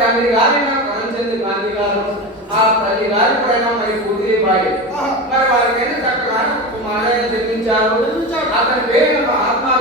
తండ్రి గారైన కరంచంద్ గాంధీ గారు ఆ తల్లి గారి పైన మరి కూతురి బాయి మరి వారికైనా చక్కగా కుమారుడైన జన్మించారు. అతని పేరు మహాత్మా